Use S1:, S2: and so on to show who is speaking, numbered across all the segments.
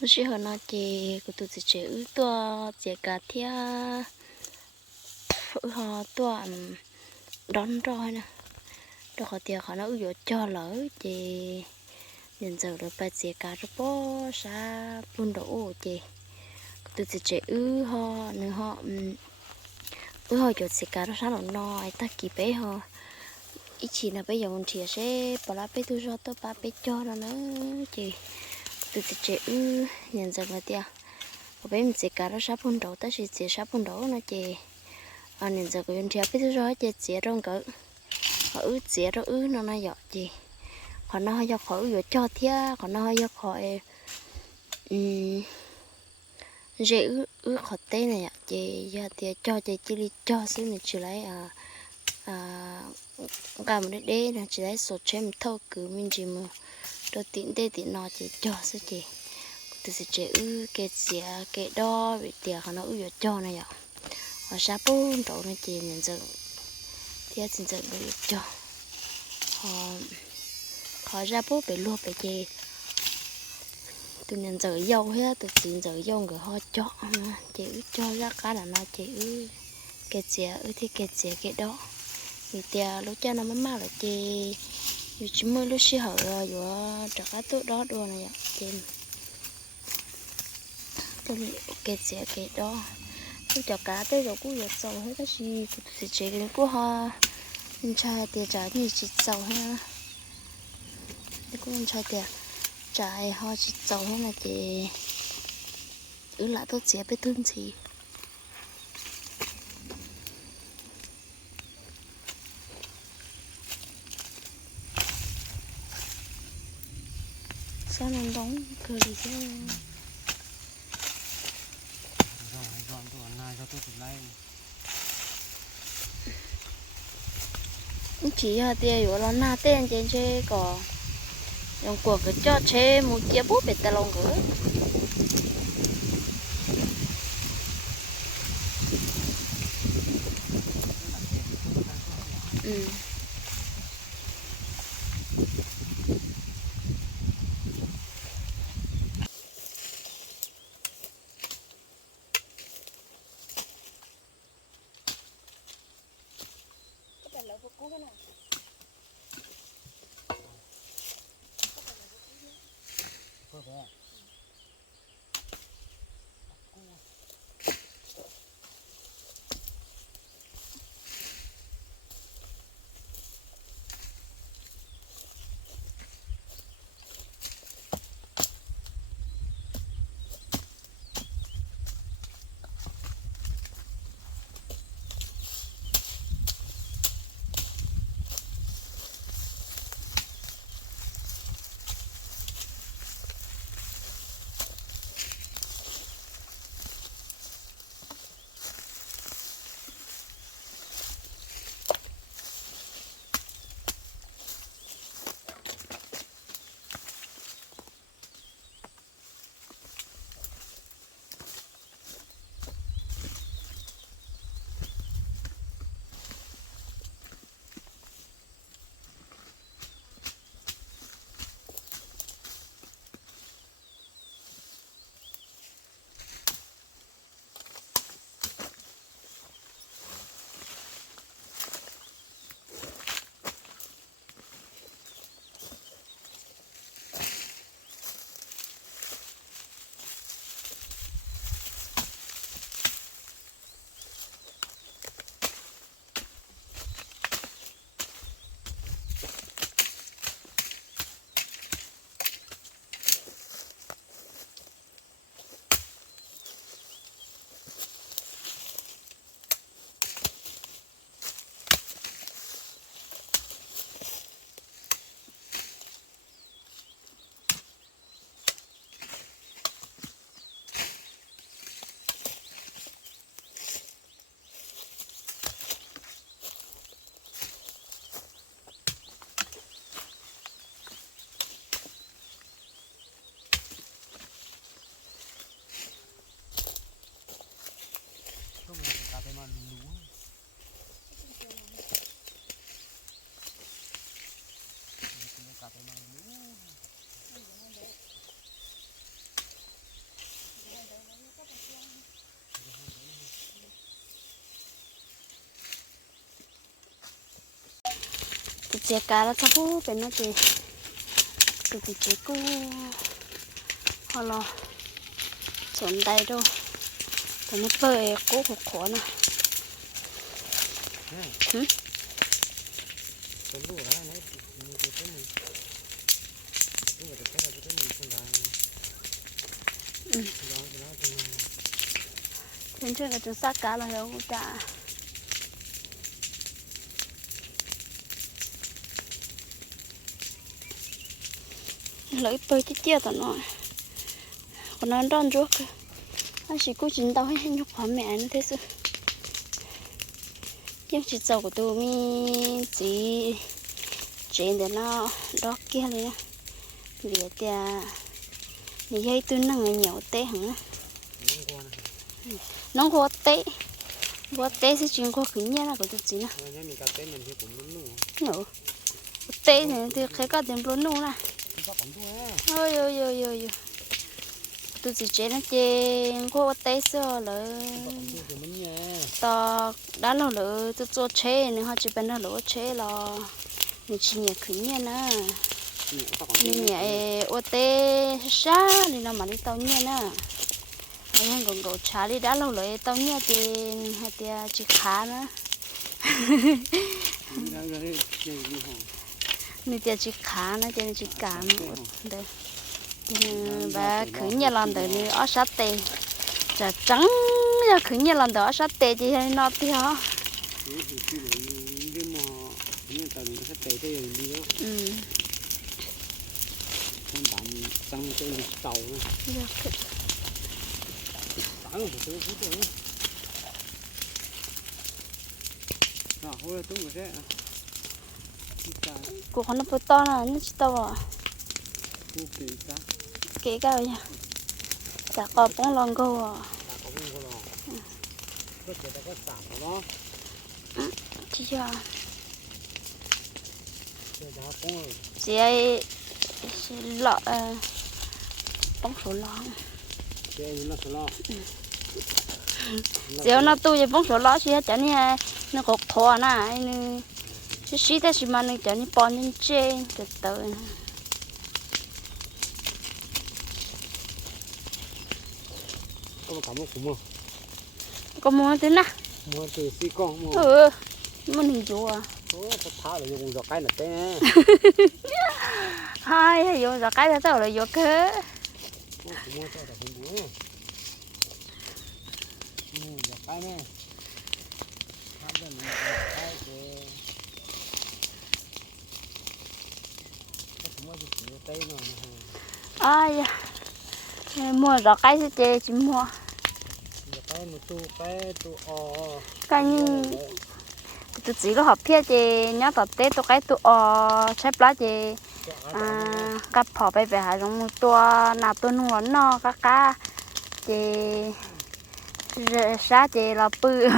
S1: nó sẽ hơn nó chị của tụi chị chế ư tua chị cả thia ư họ tua đón rồi nè đó họ tiền họ nó ư cho lỡ chị nhìn giờ được bà chị cả rồi bó sa bún đổ chị tụi chị chế ư họ nữa họ ư họ cho chị cả rồi sao nó no ai ta kỳ bé họ ít chỉ là bây giờ mình chỉ sẽ bỏ lá bé tôi cho tôi ba bé cho nó nữa chị từ từ chế ư nhận ra là tia ở bên mình sẽ cả nó sắp hôn đầu ta sẽ chế sắp hôn đầu nó chế à nhận ra cái chuyện biết rồi chế chế trong cỡ họ ư chế đó ư nó nó dọ gì còn nó hơi giọt khỏi vừa cho thia còn nó hơi giọt khỏi um dễ ư ư khỏi tê này ạ chế giờ thì cho chế chỉ đi cho xíu này chỉ lấy à à cả một đế là chỉ lấy sốt chém thâu cứ mình chỉ mà đồ tín đây tín nọ chỉ cho sao chị từ sẽ chế ư kệ xía kệ đo, bị tiền họ nó ư cho này ạ họ sa bún trộn này chị nhận dựng. Thì nhận dựng bị cho. Họ họ ra bố bị luộc bị chị từ nhận dựng dâu hết từ nhận dựng dâu người họ cho chị ư, cho ra cá là nó chị ư. Kệ xía ư thì kệ xía kệ đó vì tiền lúc cha nó mới mang là chị vì chúng mới lúc xí hậu rồi dù trả cá tốt đó đồ này ạ tìm tôi nghĩ kẹt sẽ kẹt đó tôi trả cá tới rồi cũng giờ sầu hết cái gì thì chế cái của họ mình trai thì trả thì chỉ sầu ha thì cũng mình trai thì trả họ chỉ sầu hết là thì ứ lại tôi sẽ biết thương gì xem mình đóng cửa đi chứ rồi dọn tôi ở nay cho tôi thịt lấy chỉ ờ, hả tia yếu lắm na tên trên chơi có dòng cuộc cái cho chơi một kia bút bệt ta lòng gửi. Mm. Chế cá là sao phú bên nó chế tụi thì chế cú họ lo chọn tay đâu tụi nó bơi cố hụt khó nè Ừ. Tuần đủ đó này, mình có cái mình. Đúng rồi, cái là cái mình không đáng. Ừ. Đó, cái đó thì mình- trên trên cái chúng sát cá là hiểu trả lấy bơi chết chết tao nói còn nó ruốc cơ. Anh chỉ cố chính tao hay nhóc hóa mẹ nó thế sự nhưng chỉ giàu của tôi mi chỉ chuyện để nó đó kia này vì tia vì hay tôi năng nhiều qua này. nó có té. Có té sẽ chuyện có khứ nhá là của tôi chỉ nè mình thì thì thì cái cái tiền luôn luôn nè Ôi ôi ôi ôi ôi. Tôi chỉ chế nó chê có té sơ là to đã lâu rồi tôi cho chế nữa họ chỉ bên đó lỗ chế lo mình chỉ nhẹ khứ nhẹ nữa Ừ, mình nhẹ ô té xa thì nó mà đi tàu nhẹ nữa anh em còn cậu trả đi đã lâu rồi tàu nhá thì hay thì chỉ khá nữa. mình ra nên tiền chỉ khá nó tiền chỉ cảm đấy và khử nhà lần đời này ở sát tê chả trắng giờ khử nhà lần đời ở sát tê chỉ hay nó thì hả Ừ, thì khi mà đi mà những tàu mình sẽ tới rồi Không tạm cái gì tàu nữa đấy. Của nó phải to là nó chỉ to à tu cả. kỹ cao nha chả có bóng lần gô à chị cho chị ấy lọ ờ, bóng số lọ ừ. chị anh nó tu về bóng số lọ ấy cho nên nó có khó nè chỉ xí thế chỉ mà nó cho nên bỏ lên trên từ từ. Có một cả một của mua. có mua thế nè Mua từ xí con mua. ừ mình hình dụ à Ô, ta thả là dùng giọt cái là té. hai hay dùng giờ cái tao là dùng cái Ô, của mua cho là không. Ừ, giọt cái nè. Ai da. mua giờ cái sẽ chơi chỉ mua Giọt cái một tu cái tu o. cái như tụi chỉ có học phía chị nhớ tập tết tụi cái tụi ờ xếp lá chị à cắt phỏ bay về hà giống một tua nào tôi nuôi nó cá cá chị rồi xa chị là bự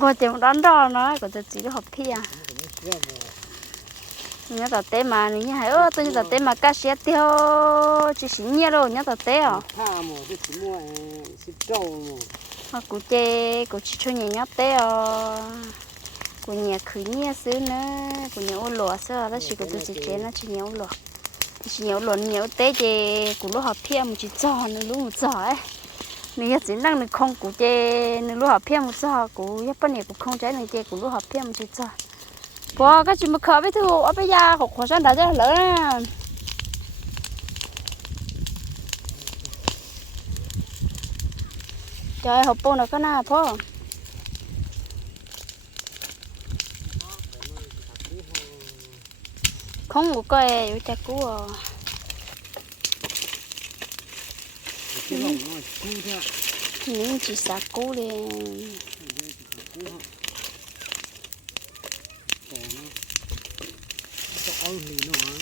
S1: cô chị đón đo nó của tụi chỉ có học phía nhớ tập tết mà như hay ơ tôi tập tết mà cá xe tiêu chỉ xin nhớ rồi nhớ tập tết à? Tha mà cái chỉ mua xí trâu mà. mà cụ chê cụ chỉ cho nhà nhớ tết à. Cụ nhà khử nhà xứ nữa cụ nhà ô lúa xưa đó chỉ cụ tôi chỉ chế nó chỉ nhà ô lúa chỉ nhà ô lúa nhà ô tết chê cụ lúc học phía một chỉ cho nữa lúc một cho ấy. Nếu chỉ năng được không cụ chê nếu lúc học phía một cho cụ nhất bên này cụ không trái này chê cụ lúc học phía một chỉ cho bỏ cái chuyện mà khờ với thu ở bây giờ học khó sang đã lỡ nè trời học bông là cái nào phô không có coi vô chặt cú à. Nó những chỉ sạc cú đi เอาหลีหนอง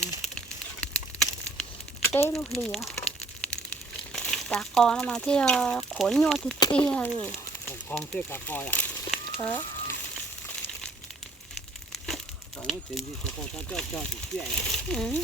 S1: ได้ลูกเหลียวกากอแล้มาเที่ขนโยติเตี้ยอยู่ของกองเตี้ยกากอยอะเออตอนนี้ถึงที่ตัวกองเจ้าเจ้าเตี้ยอืม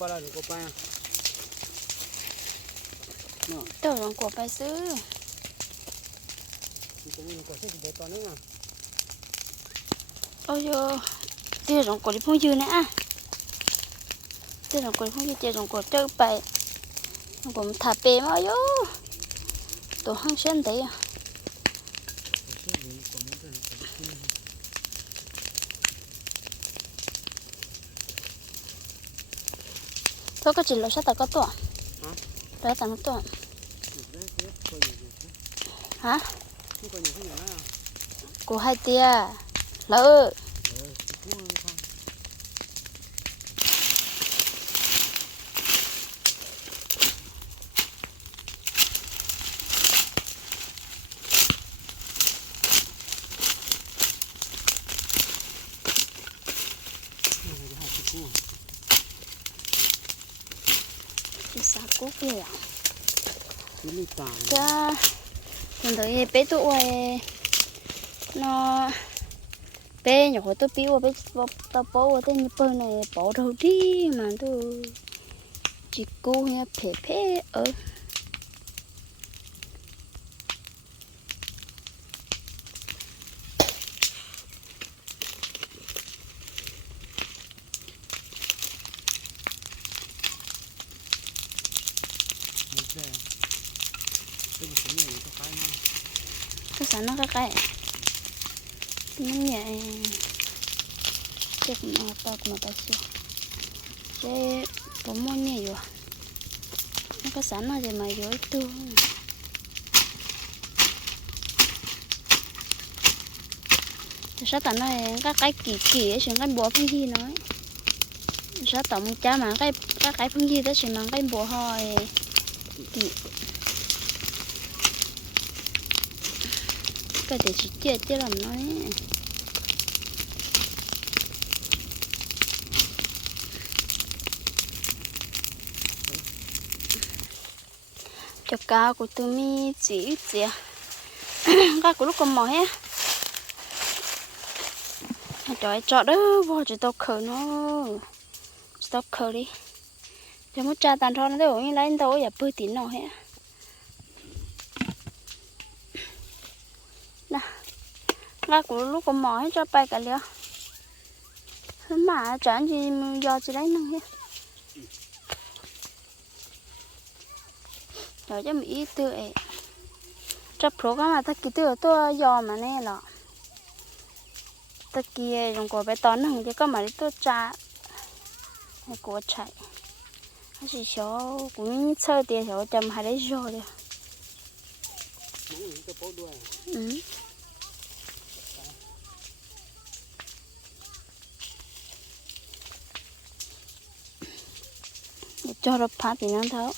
S1: Cho ôi lì nó hả? đấy lúc lì à cả con mà thế khổ nhô thì tia rồi Còn con kia cả coi à? ờ Còn nó chuyện gì cho con cho cho cho thì kia à? ừ. ba la ko pa tôi rong của bài sư ko ni ko se de to nữa ôi yo tiêu rong của đi phong dư nè à tiêu rong của đi phong dư tiêu rong của chơi bài rong của thả bể mà yo tổ hăng sen đấy à thôi có chỉ là sao ta có tổ đó ta nó tổ hả của hai tia lỡ chỉ sao cha mình thấy bé tụ ấy nó bé nhỏ tôi biểu bé tao bố tôi như bơ này, bỏ đầu đi mà tôi chỉ cô nghe phê phê ở cái sản nó cái cái nó nhẹ chết mà tao mà tao chưa. Chết có mua nhẹ rồi nó cái sản nó gì mà dối tu sao tao nói các cái kỳ kỳ ấy xem cái bùa phong gì nói. Sao tao muốn cha mà cái, các cái phong gì đó xem mà cái bùa hồi kỳ cái để chỉ chết chứ làm nói cho cá của tôi mi chỉ chỉ. Cá của lúc còn mỏi á trời chọn đó vô chỉ tao khờ nó. Chỉ tao khờ đi. Cho muốn cha tàn thôi nó đâu như lấy tao giờ bơi tín nào hết ra của lúc còn mỏi cho bay cả liêu mà chẳng gì do gì đấy, năng hết. Rồi cho mỹ tự ấy. Cho pro cái mà ta kỳ tự tôi do mà nè, lọ. Ta kia dùng của bé tón hằng chứ có mà đi tôi cha hay của chạy. Hay chỉ số cũng sơ tiền số chầm hai đấy rồi đấy ừ. Cho nó phá thì nó thấu